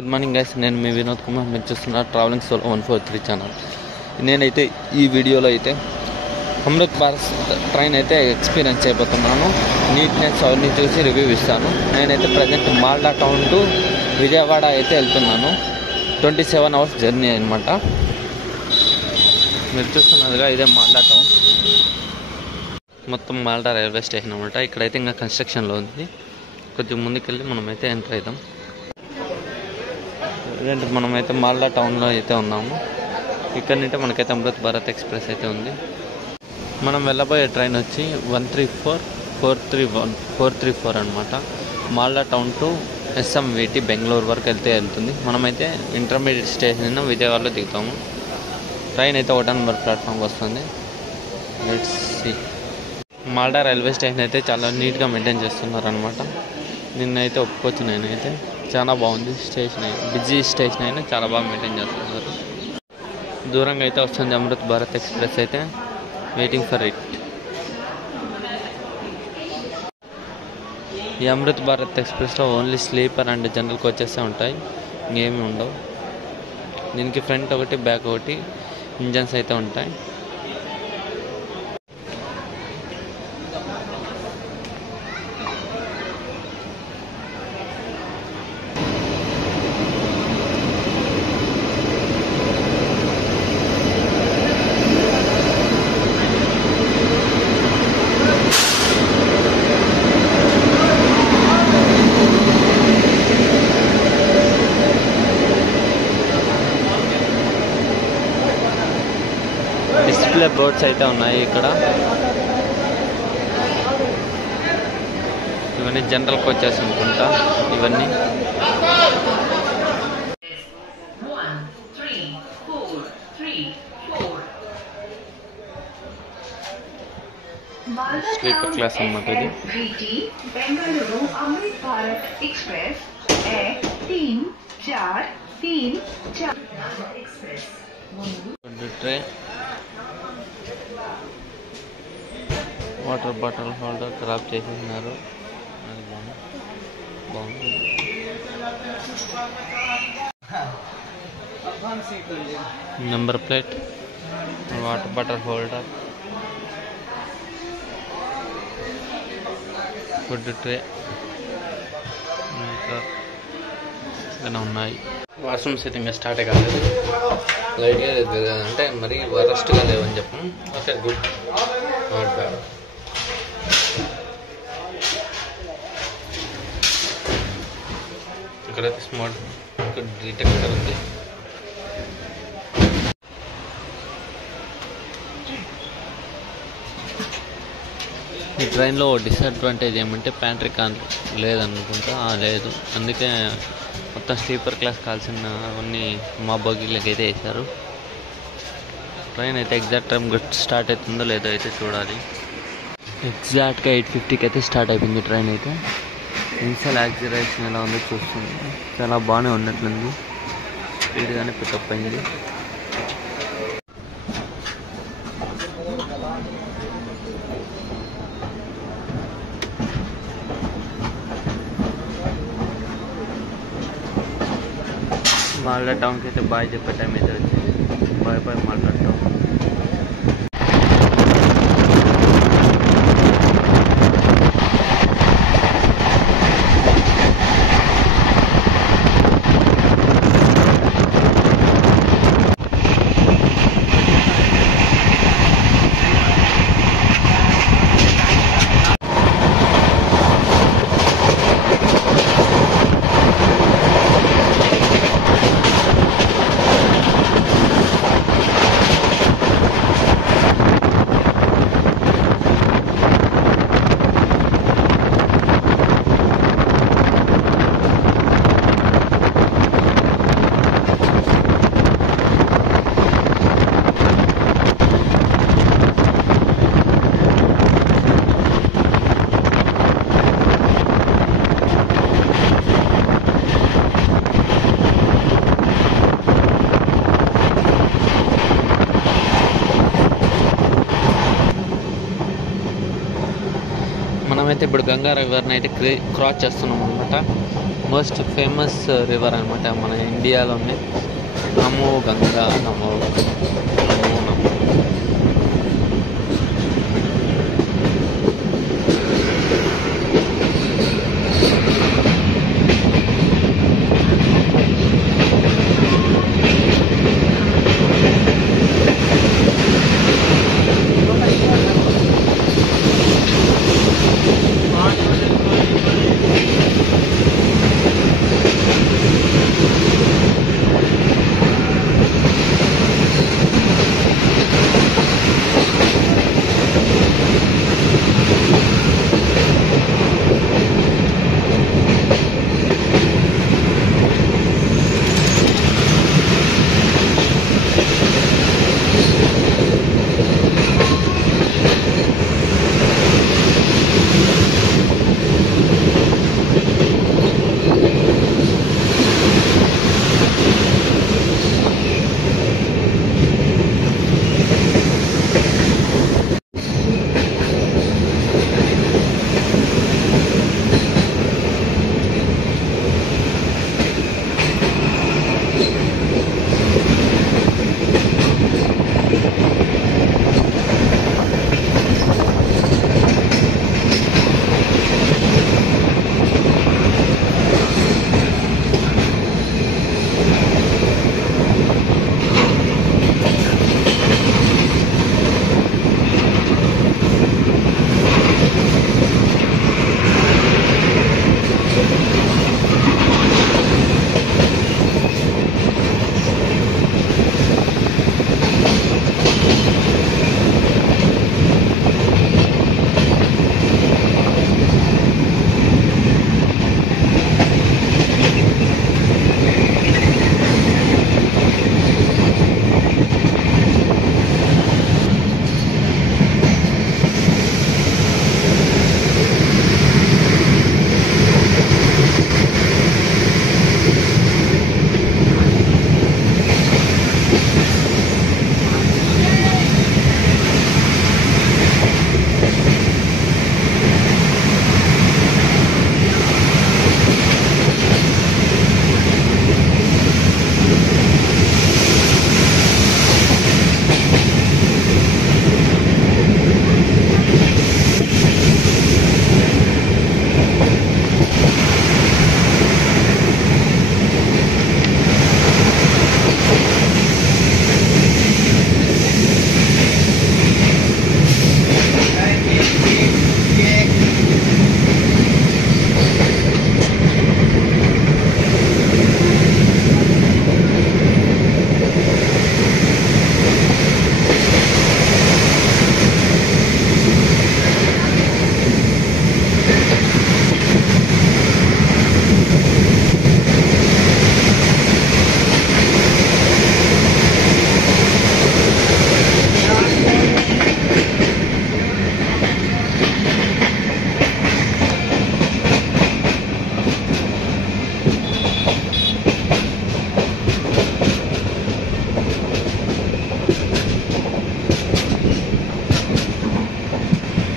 Good morning guys, నేను మీ వినోద్ కుమార్. మీరు చూస్తున్న ట్రావెలింగ్ సోలో 143 ఛానల్. నేనైతే ఈ వీడియోలో అయితే అమృత్ భారత్ ట్రైన్ అయితే ఎక్స్పీరియన్స్ అయిపోతున్నాను. నీట్నెస్ అవన్నీ చూసి రివ్యూ ఇస్తాను. నేనైతే present Malda town to Vijayawada అయితే వెళ్తున్నాను. 27 అవర్స్ జర్నీ అనమాట. మీరు చూస్తున్నదిగా ఇదే మాల్డా టౌన్. మొత్తం మాల్డా రైల్వే స్టేషన్ అనమాట. ఇక్కడైతే ఇంకా కన్స్ట్రక్షన్లో ఉంది. కొద్దిగా ముందుకెళ్ళి మనమైతే ఎంటర్ అవుతాం. మనమైతే మాల్డా టౌన్లో అయితే ఉన్నాము. ఇక్కడ నుండి మనకైతే అమృత్ భారత్ ఎక్స్ప్రెస్ అయితే ఉంది. మనం వెళ్ళబోయే ట్రైన్ వచ్చి 134 అనమాట. Malda town to SMVT Bengaluru వరకు వెళ్తుంది. మనమైతే ఇంటర్మీడియట్ స్టేషన్ విజయవాడలో దిగుతాము. ట్రైన్ అయితే 1 నెంబర్ ప్లాట్ఫామ్కి వస్తుంది. Let's see. Malda railway station అయితే చాలా నీట్గా మెయింటైన్ చేస్తున్నారు అనమాట. నిన్నైతే ఒప్పుకోవచ్చు. నేనైతే చాలా బాగుంది స్టేషన్. బిజీ స్టేషన్ అయినా చాలా బాగా మెయింటైన్ చేస్తున్నారు. దూరంగా అయితే వస్తుంది అమృత్ భారత్ ఎక్స్ప్రెస్ అయితే. Waiting for it. ఈ అమృత్ భారత్ ఎక్స్ప్రెస్లో only sleeper and general coaches ఉంటాయి, ఇంకేమీ ఉండవు. దీనికి ఫ్రంట్ ఒకటి బ్యాక్ ఒకటి ఇంజన్స్ అయితే ఉంటాయి. డిస్ప్లే బోర్డ్స్ అయితే ఉన్నాయి ఇక్కడ. ఇవన్నీ జనరల్ కోచెస్ అనుకుంటా. ఇవన్నీ స్లీపర్ క్లాస్ అన్నమాట. ఇది Bengaluru Amrit Bharat express 343 express tray, water bottle holder ఖరాబ్ చేసేసినారు. అది బాగుంది. Number plate, water bottle holder, food tray ఇంకా ఉన్నాయి. వాష్రూమ్ సెట్టింగ్ స్టార్ట్ కాలేదు. లైట్గా అంటే మరీ వరస్ట్గా లేవని చెప్పాం. Okay, good, not bad. ఇక్కడైతే స్మార్ట్ డిటెక్టర్ ఉంది. ఈ ట్రైన్లో డిసడ్వాంటేజ్ ఏమంటే ప్యాంట్రీ లేదనుకుంటా. లేదు, అందుకే మొత్తం స్లీపర్ క్లాస్ కావాల్సిన అవన్నీ మా బోగీలకి అయితే వేశారు. ట్రైన్ అయితే ఎగ్జాక్ట్ టైం స్టార్ట్ అవుతుందో లేదో అయితే చూడాలి. ఎగ్జాక్ట్గా 8:50కి అయితే స్టార్ట్ అయిపోయింది ట్రైన్ అయితే. ఇన్షియల్ యాక్సిలరేషన్ ఎలా ఉందో చూస్తుంది. చాలా బాగానే ఉన్నట్లుంది. స్పీడ్గానే పికప్ అయింది. మాల్డా టౌన్కి అయితే బాయ్ చెప్పే టైం అయితే వచ్చింది. Bye Malda town. మనమైతే ఇప్పుడు గంగా రివర్ని అయితే క్రాస్ చేస్తున్నాం అనమాట. మోస్ట్ ఫేమస్ రివర్ అనమాట మన ఇండియాలోనే. నమో గంగా నమో నమో నమో.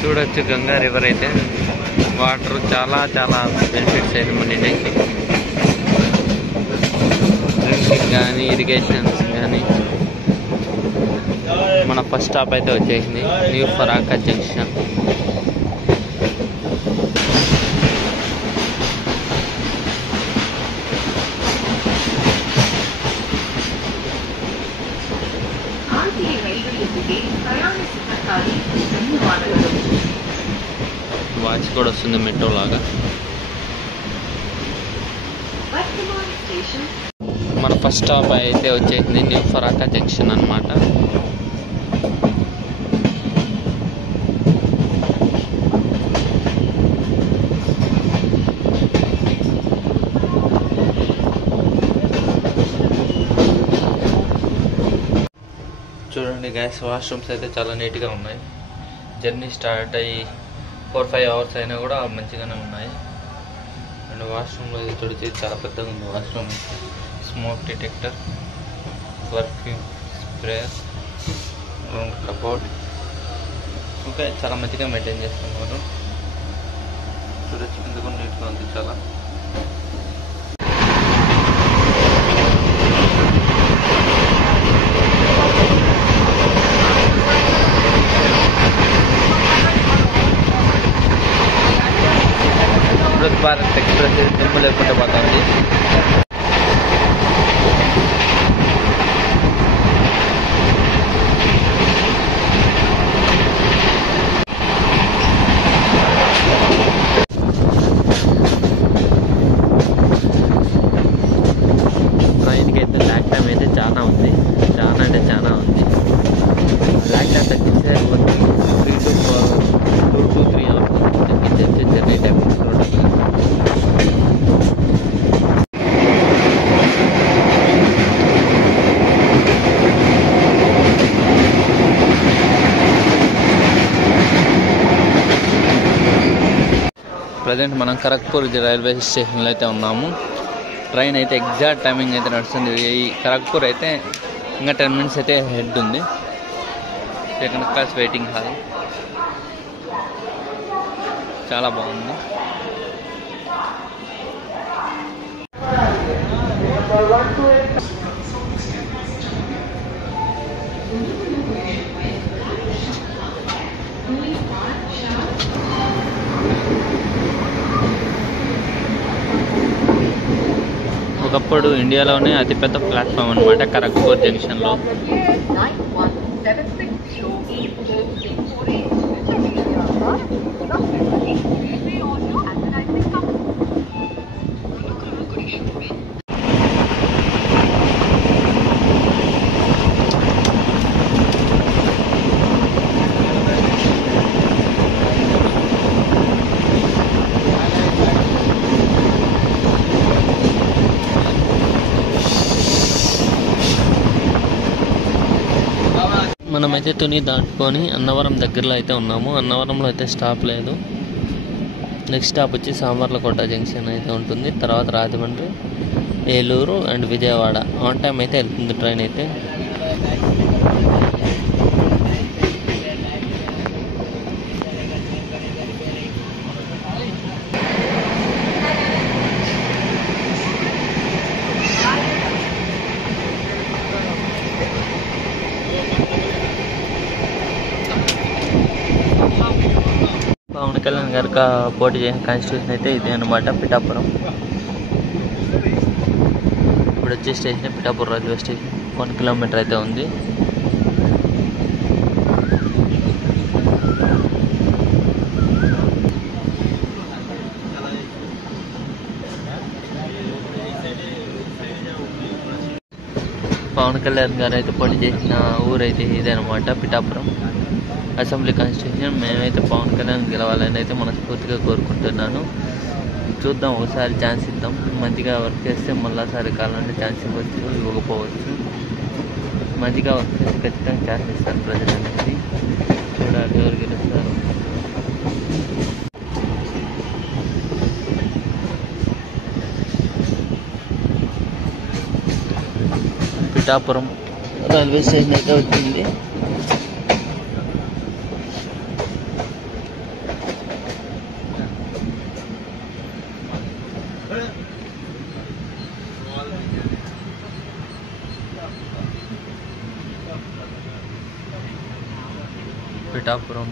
చూడొచ్చు గంగా రివర్ అయితే వాటర్ చాలా చాలా బెనిఫిట్స్ అయితే మన ఇండియాకి. డ్రింకింగ్ కానీ ఇరిగేషన్స్ కానీ. మన ఫస్ట్ స్టాప్ అయితే వచ్చేసింది న్యూ ఫరాకా జంక్షన్. వాచ్ కూడా వస్తుంది మెట్రో లాగా. మన ఫస్ట్ స్టాప్ అయితే వచ్చేసింది న్యూ ఫరాకా జంక్షన్ అన్నమాట. చూడండి గ్యాస్ వాష్రూమ్స్ అయితే చాలా నీట్గా ఉన్నాయి. జర్నీ స్టార్ట్ అయ్యి 4-5 అవర్స్ అయినా కూడా మంచిగానే ఉన్నాయి. అండ్ వాష్రూమ్లో ఇది చూడితే చాలా పెద్దగా ఉంది washroom. Smoke detector, perfume spray, cupboard. Okay, చాలా మంచిగా మెయింటైన్ చేస్తున్నారు. చూడొచ్చు ఎందుకు నీట్గా ఉంది చాలా. చాలా ఉంది, చాలా అంటే చాలా ఉంది. లాక్డా తగ్గిస్తే 2 to 3 అవర్స్ తగ్గించే జర్నీ టైం రోడ్డు. ప్రజెంట్ మనం ఖరగ్పూర్ రైల్వే స్టేషన్లో అయితే ఉన్నాము. ట్రైన్ అయితే ఎగ్జాక్ట్ టైమింగ్ అయితే నడుస్తుంది. ఈ ఖరగ్పూర్ అయితే ఇంకా 10 minutes అయితే హెడ్ ఉంది. సెకండ్ క్లాస్ వెయిటింగ్ హాల్ చాలా బాగుంది. ఒకప్పుడు ఇండియాలోనే అతిపెద్ద ప్లాట్ఫామ్ అనమాట ఖరగ్పూర్ జంక్షన్లో. మనమైతే తుని దాటుకొని అన్నవరం దగ్గరలో అయితే ఉన్నాము. అన్నవరంలో అయితే స్టాప్ లేదు. నెక్స్ట్ స్టాప్ వచ్చి సామర్లకోట జంక్షన్ అయితే ఉంటుంది. తర్వాత Rajahmundry, Eluru and Vijayawada. On time అయితే వెళ్తుంది ట్రైన్ అయితే. పవన్ కళ్యాణ్ గారు పోటీ చేసిన కాన్స్టిట్యూషన్ అయితే ఇదే అనమాట, పిఠాపురం. ఇప్పుడు వచ్చే station Pithapuram railway station. 1 kilometer అయితే ఉంది. పవన్ కళ్యాణ్ గారు అయితే పోటీ చేసిన ఊరైతే ఇదే అనమాట, పిఠాపురం అసెంబ్లీ కాన్స్టిట్యూషన్. మేమైతే పవన్ కళ్యాణ్ గెలవాలని అయితే మనస్ఫూర్తిగా కోరుకుంటున్నాను. చూద్దాం, ఒకసారి ఛాన్స్ ఇద్దాం. మంచిగా వర్క్ చేస్తే మళ్ళీసారి కావాలంటే ఛాన్స్ ఇవ్వచ్చు, ఇవ్వకపోవచ్చు. మంచిగా వర్క్ చేస్తే ఖచ్చితంగా ఛాన్స్ ఇస్తారు ప్రజలు అనేది. చూడాలి ఎవరు గెలుస్తారు. పిఠాపురం రైల్వే స్టేషన్ అయితే వచ్చింది. పిఠాపురం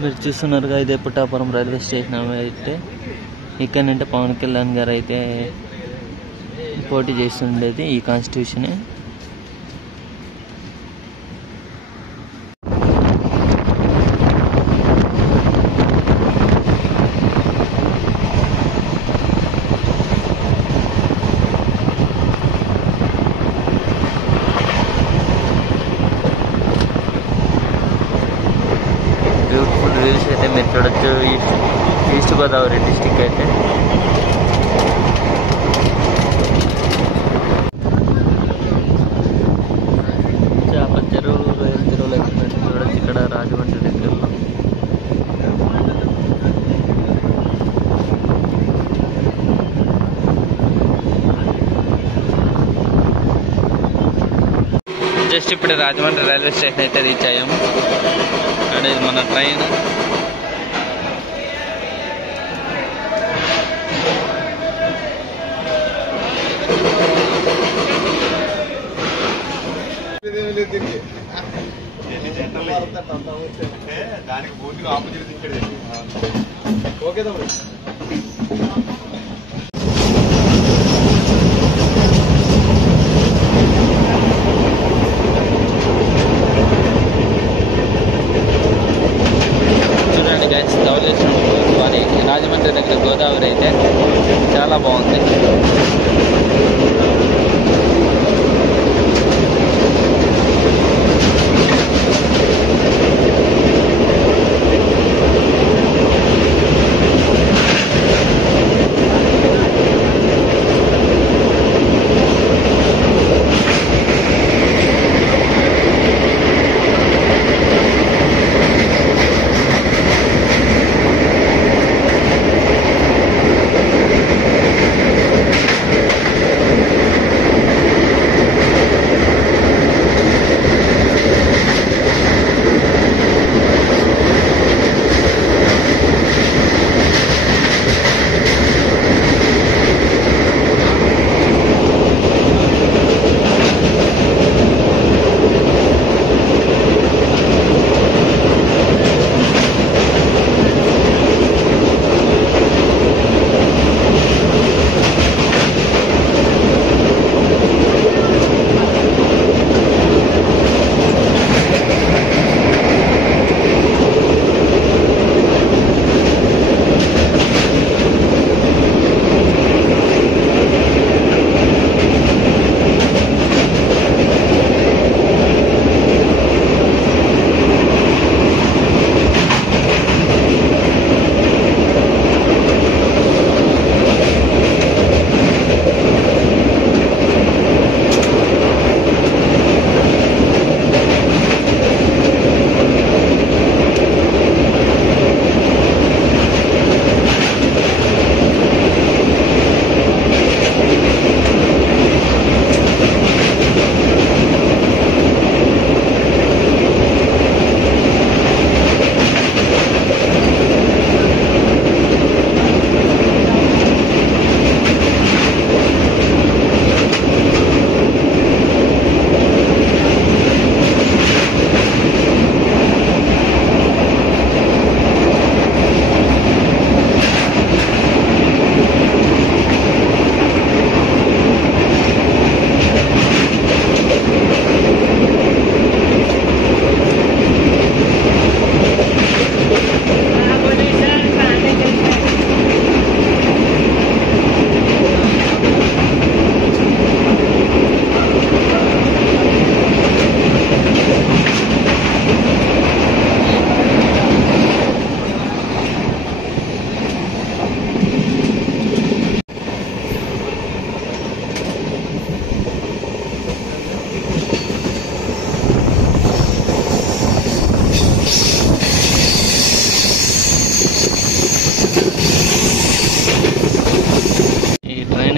మీరు చూస్తున్నారుగా, ఇదే పిఠాపురం రైల్వే స్టేషన్ అయితే. ఇక్కడ నుంటే పవన్ కళ్యాణ్ గారు అయితే పోటీ చేస్తుండేది ఈ కాన్స్టిట్యూషనే. బ్యూటిఫుల్ వ్యూస్ అయితే మీరు చూడొచ్చు. ఈస్ట్ గోదావరి డిస్టిక్ అయితే. చేపల చెరువు, రొయ్యల చెరువులు అయితే మీరు చూడొచ్చు ఇక్కడ రాజమండ్రి దగ్గరలో. జస్ట్ ఇప్పుడు రాజమండ్రి రైల్వే స్టేషన్ అయితే రీచ్ అయ్యాము. అండ్ ఇది మన ట్రైన్. దానికి పూర్తిగా ఆపోజిట్ ఇక్కడ ఓకే. చూడండి గైస్, ధవళేశ్వరం వారి రాజమండ్రి రాజమండ్రి దగ్గర గోదావరి అయితే చాలా బాగుంది.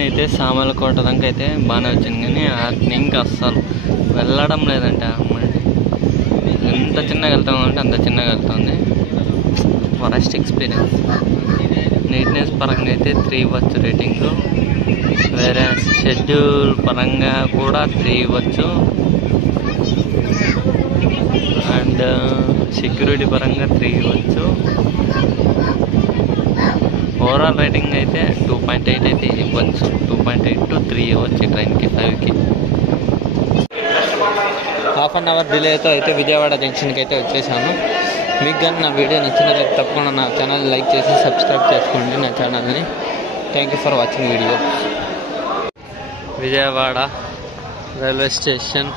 అయితే సామర్లకోట దాకా అయితే బాగానే వచ్చింది, కానీ అట్ని ఇంకా అస్సలు వెళ్ళడం లేదంటే అమ్మాయి ఎంత చిన్నగా వెళ్తామంటే అంత చిన్నగా వెళ్తుంది. Forest experience. నీట్నెస్ పరంగా అయితే 3 ఇవ్వచ్చు రేటింగ్, వేరే షెడ్యూల్ పరంగా కూడా 3 ఇవ్వచ్చు, అండ్ సెక్యూరిటీ పరంగా 3 ఇవ్వచ్చు. ఓవరాల్ రేటింగ్ అయితే 2.8 అయితే ఇవ్వచ్చు. 2.8 to 3 ఇవ్వచ్చు ట్రైన్కి 5కి. హాఫ్ అన్ అవర్ డిలేతో అయితే విజయవాడ జంక్షన్కి అయితే వచ్చేసాను. మీకు కానీ నా వీడియో నచ్చినట్లయితే తప్పకుండా నా ఛానల్ లైక్ చేసి సబ్స్క్రైబ్ చేసుకోండి నా ఛానల్ని. Thank you for watching video. Vijayawada railway station